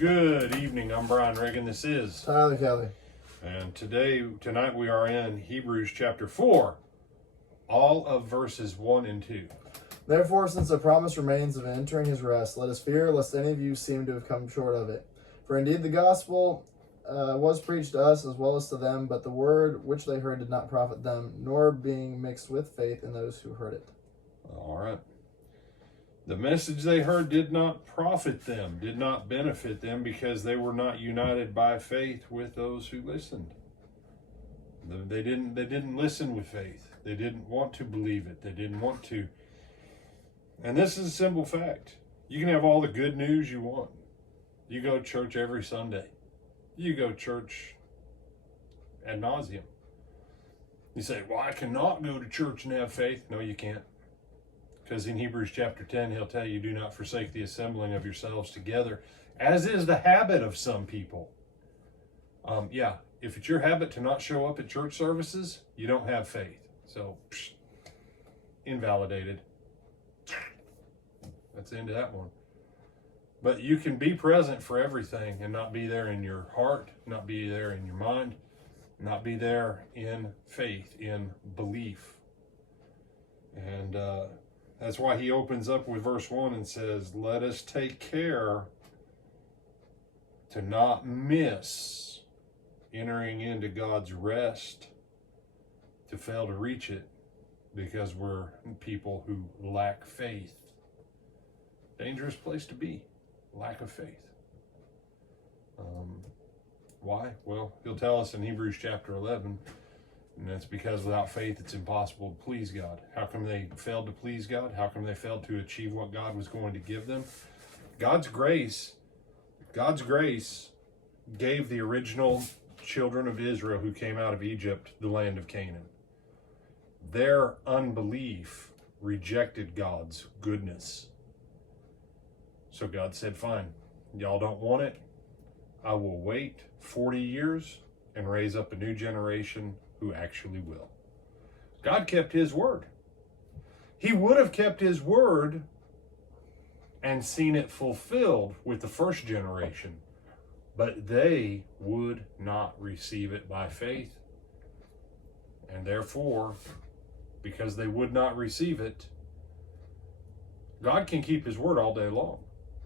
Good evening. I'm Brian Reagan. This is Tyler Kelly. And tonight we are in Hebrews chapter 4, all of verses 1 and 2. Therefore, since the promise remains of entering his rest, let us fear lest any of you seem to have come short of it. For indeed the gospel was preached to us as well as to them, but the word which they heard did not profit them, nor being mixed with faith in those who heard it. All right. The message they heard did not profit them, did not benefit them, because they were not united by faith with those who listened. They didn't listen with faith. They didn't want to believe it. They didn't want to. And this is a simple fact. You can have all the good news you want. You go to church every Sunday. You go to church ad nauseum. You say, well, I cannot go to church and have faith. No, you can't. Because in Hebrews chapter 10, he'll tell you, do not forsake the assembling of yourselves together, as is the habit of some people. If it's your habit to not show up at church services, you don't have faith. So, invalidated. That's the end of that one. But you can be present for everything and not be there in your heart, not be there in your mind, not be there in faith, in belief. And that's why he opens up with verse 1 and says, let us take care to not miss entering into God's rest, to fail to reach it because we're people who lack faith. Dangerous place to be, lack of faith. Why? Well, he'll tell us in Hebrews chapter 11, and that's because without faith, it's impossible to please God. How come they failed to please God? How come they failed to achieve what God was going to give them? God's grace gave the original children of Israel who came out of Egypt the land of Canaan. Their unbelief rejected God's goodness. So God said, fine, y'all don't want it. I will wait 40 years and raise up a new generation who actually will. God kept his word. He would have kept his word and seen it fulfilled with the first generation, but they would not receive it by faith. And therefore, because they would not receive it, God can keep his word all day long.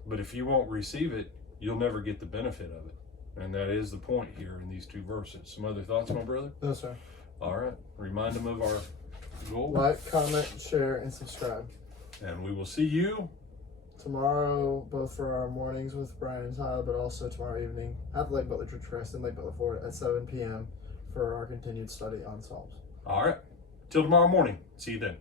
But if you won't receive it, you'll never get the benefit of it. And that is the point here in these two verses. Some other thoughts, my brother? No, sir. All right. Remind them of our goal. Like, comment, share, and subscribe. And we will see you tomorrow, both for our mornings with Brian and Tyler, but also tomorrow evening at the Lake Butler Church Christ in Lake Butler, Florida at 7 p.m. for our continued study on Psalms. All right. Till tomorrow morning. See you then.